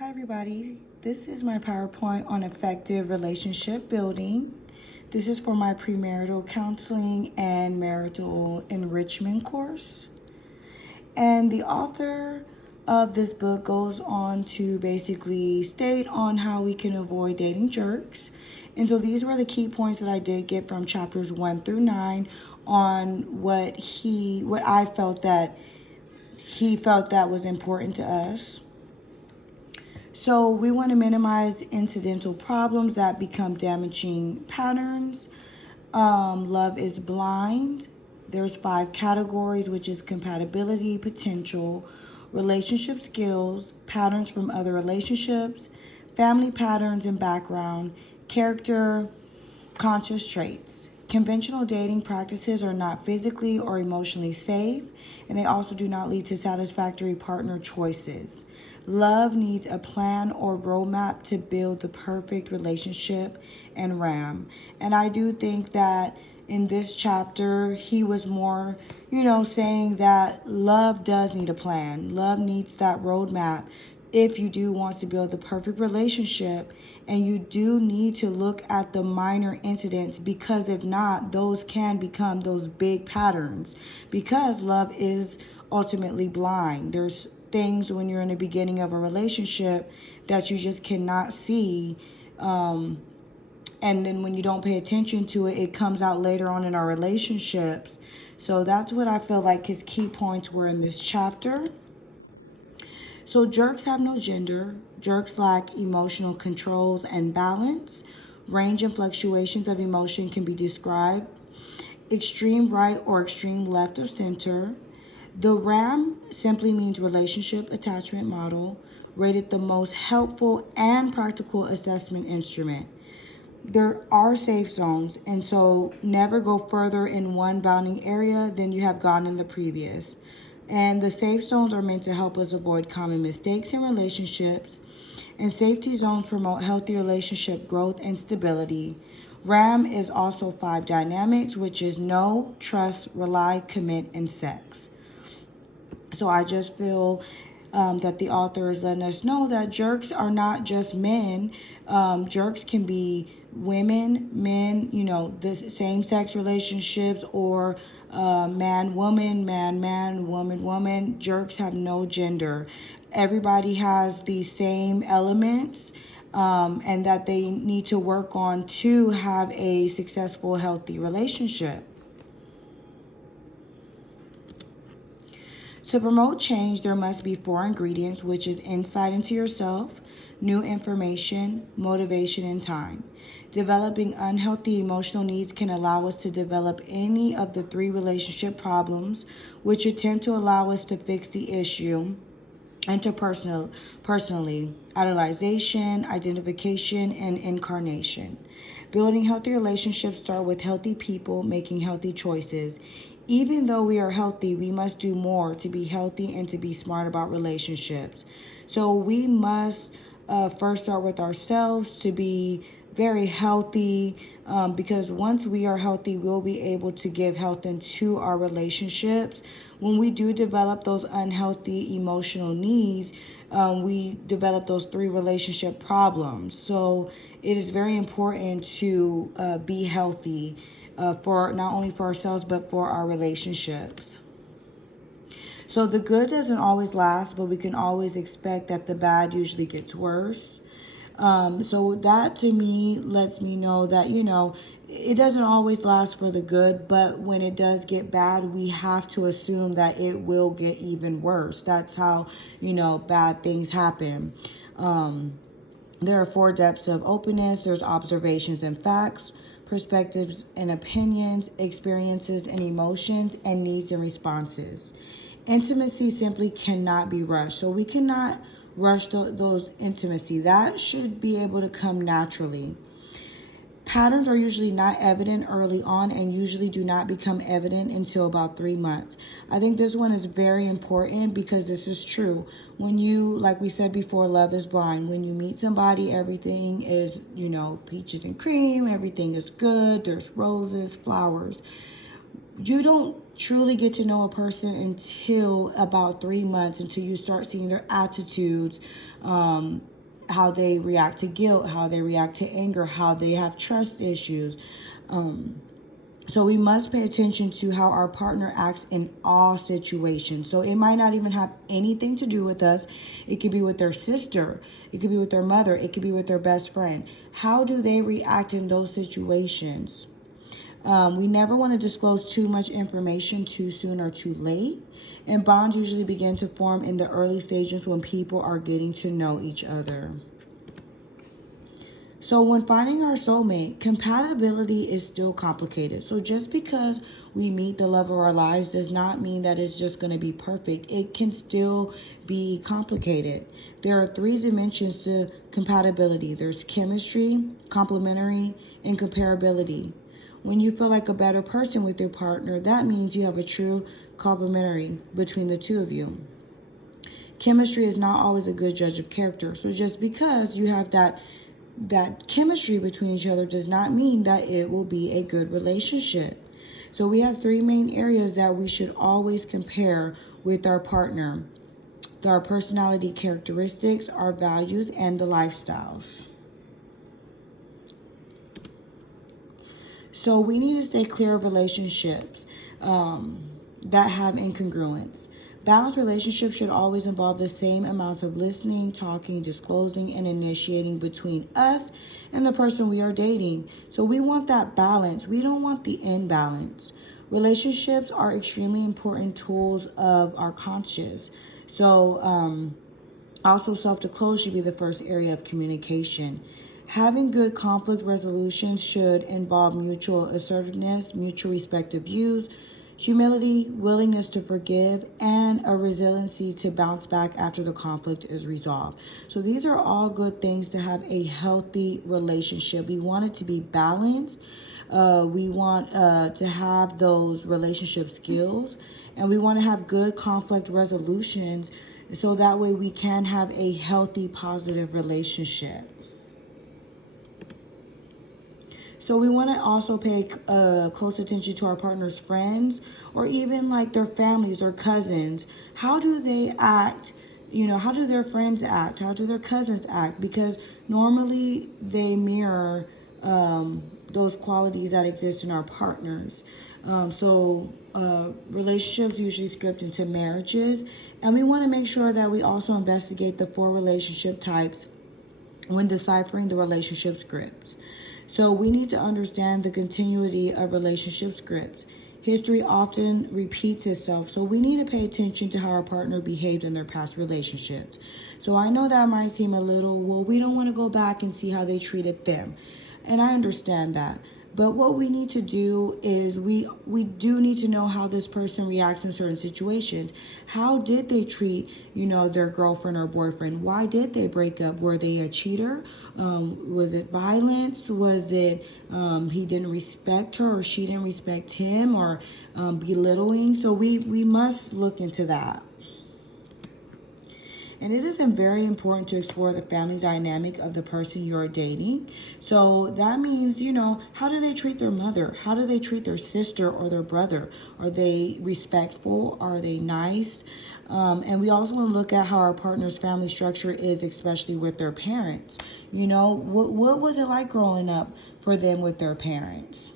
Hi everybody, this is my PowerPoint on effective relationship building. This is for my premarital counseling and marital enrichment course. And the author of this book goes on to basically state on how we can avoid dating jerks. And so these were the key points that I did get from chapters 1 through 9 on what I felt that he felt that was important to us. So we want to minimize incidental problems that become damaging patterns. Love is blind. There's 5 categories, which is compatibility, potential, relationship skills, patterns from other relationships, family patterns and background, character, conscious traits. Conventional dating practices are not physically or emotionally safe, and they also do not lead to satisfactory partner choices. Love needs a plan or roadmap to build the perfect relationship and RAM. And I do think that in this chapter, he was more, saying that love does need a plan. Love needs that roadmap if you do want to build the perfect relationship, and you do need to look at the minor incidents, because if not, those can become those big patterns, because love is ultimately blind. There's things when you're in the beginning of a relationship that you just cannot see, and then when you don't pay attention to it, it comes out later on in our relationships. So that's what I feel like his key points were in this chapter. So jerks have no gender. Jerks lack emotional controls and balance. Range and fluctuations of emotion can be described. Extreme right or extreme left of center. The RAM simply means relationship attachment model, rated the most helpful and practical assessment instrument. There are safe zones, and so never go further in one bounding area than you have gone in the previous. And the safe zones are meant to help us avoid common mistakes in relationships. And safety zones promote healthy relationship growth and stability. RAM is also 5 dynamics, which is know, trust, rely, commit, and sex. So I just feel that the author is letting us know that jerks are not just men. Jerks can be women, men, the same sex relationships, or man, woman, woman, woman. Jerks have no gender. Everybody has the same elements. And that they need to work on to have a successful, healthy relationship. To promote change, there must be 4 ingredients, which is insight into yourself, new information, motivation, and time. Developing unhealthy emotional needs can allow us to develop any of the 3 relationship problems, which attempt to allow us to fix the issue. Personally, idolization, identification, and incarnation. Building healthy relationships start with healthy people making healthy choices. Even though we are healthy, we must do more to be healthy and to be smart about relationships. So we must first start with ourselves to be very healthy, because once we are healthy, we'll be able to give health into our relationships. When we do develop those unhealthy emotional needs, we develop those 3 relationship problems. So it is very important to be healthy, for not only for ourselves but for our relationships. So the good doesn't always last, but we can always expect that the bad usually gets worse. So that to me lets me know that, it doesn't always last for the good, but when it does get bad, we have to assume that it will get even worse. That's how, bad things happen. There are 4 depths of openness. There's observations and facts, perspectives and opinions, experiences and emotions, and needs and responses. Intimacy simply cannot be rushed. So we cannot rush those intimacy. That should be able to come naturally. Patterns are usually not evident early on and usually do not become evident until about 3 months. I think this one is very important because this is true. When you, like we said before, love is blind. When you meet somebody, everything is, peaches and cream. Everything is good. There's roses, flowers. You don't truly get to know a person until about 3 months, until you start seeing their attitudes, how they react to guilt, how they react to anger, how they have trust issues. So we must pay attention to how our partner acts in all situations. So it might not even have anything to do with us. It could be with their sister. It could be with their mother. It could be with their best friend. How do they react in those situations? We never want to disclose too much information too soon or too late. And bonds usually begin to form in the early stages when people are getting to know each other. So when finding our soulmate, compatibility is still complicated. So just because we meet the love of our lives does not mean that it's just going to be perfect. It can still be complicated. There are 3 dimensions to compatibility. There's chemistry, complementary, and comparability. When you feel like a better person with your partner, that means you have a true complementary between the two of you. Chemistry is not always a good judge of character. So just because you have that chemistry between each other does not mean that it will be a good relationship. So we have 3 main areas that we should always compare with our partner: our personality characteristics, our values, and the lifestyles. So we need to stay clear of relationships that have incongruence. Balanced relationships should always involve the same amounts of listening, talking, disclosing, and initiating between us and the person we are dating. So we want that balance. We don't want the imbalance. Relationships are extremely important tools of our conscience. So also self-disclosure should be the first area of communication. Having good conflict resolution should involve mutual assertiveness, mutual respect of views, humility, willingness to forgive, and a resiliency to bounce back after the conflict is resolved. So these are all good things to have a healthy relationship. We want it to be balanced. We want to have those relationship skills, and we want to have good conflict resolutions so that way we can have a healthy, positive relationship. So we want to also pay close attention to our partner's friends, or even like their families or cousins. How do they act? How do their friends act? How do their cousins act? Because normally they mirror those qualities that exist in our partners. Relationships usually script into marriages, and we want to make sure that we also investigate the 4 relationship types when deciphering the relationship scripts. So we need to understand the continuity of relationship scripts. History often repeats itself, so we need to pay attention to how our partner behaved in their past relationships. So I know that might seem a little, well, we don't want to go back and see how they treated them. And I understand that. But what we need to do is we do need to know how this person reacts in certain situations. How did they treat, their girlfriend or boyfriend? Why did they break up? Were they a cheater? Was it violence? Was it he didn't respect her, or she didn't respect him, or belittling? So we must look into that. And it is very important to explore the family dynamic of the person you're dating. So that means, how do they treat their mother? How do they treat their sister or their brother? Are they respectful? Are they nice? And we also want to look at how our partner's family structure is, especially with their parents. What was it like growing up for them with their parents?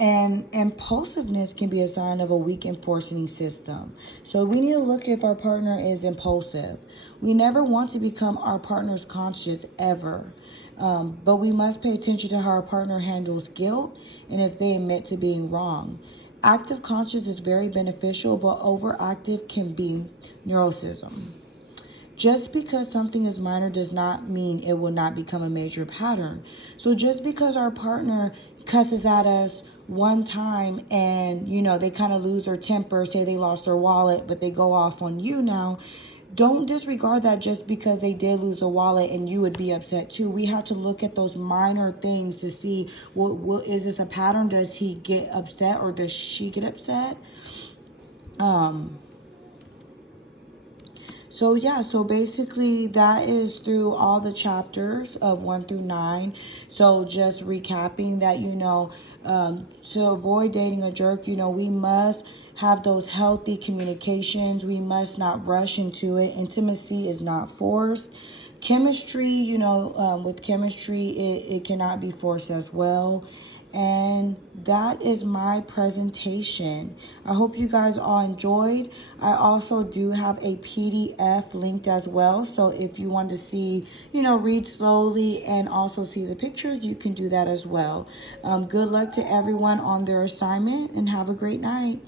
And impulsiveness can be a sign of a weak enforcing system. So we need to look if our partner is impulsive. We never want to become our partner's conscious ever. But we must pay attention to how our partner handles guilt and if they admit to being wrong. Active conscience is very beneficial, but overactive can be neuroticism. Just because something is minor does not mean it will not become a major pattern. So just because our partner cusses at us one time and, they kind of lose their temper, say they lost their wallet, but they go off on you now, don't disregard that just because they did lose a wallet and you would be upset too. We have to look at those minor things to see, what is this a pattern? Does he get upset or does she get upset? So basically that is through all the chapters of 1 through 9. So just recapping that, To avoid dating a jerk, we must have those healthy communications. We must not rush into it. Intimacy is not forced. Chemistry, with chemistry, it cannot be forced as well. And that is my presentation. I hope you guys all enjoyed. I also do have a PDF linked as well. So if you want to see, read slowly and also see the pictures, you can do that as well. Good luck to everyone on their assignment and have a great night.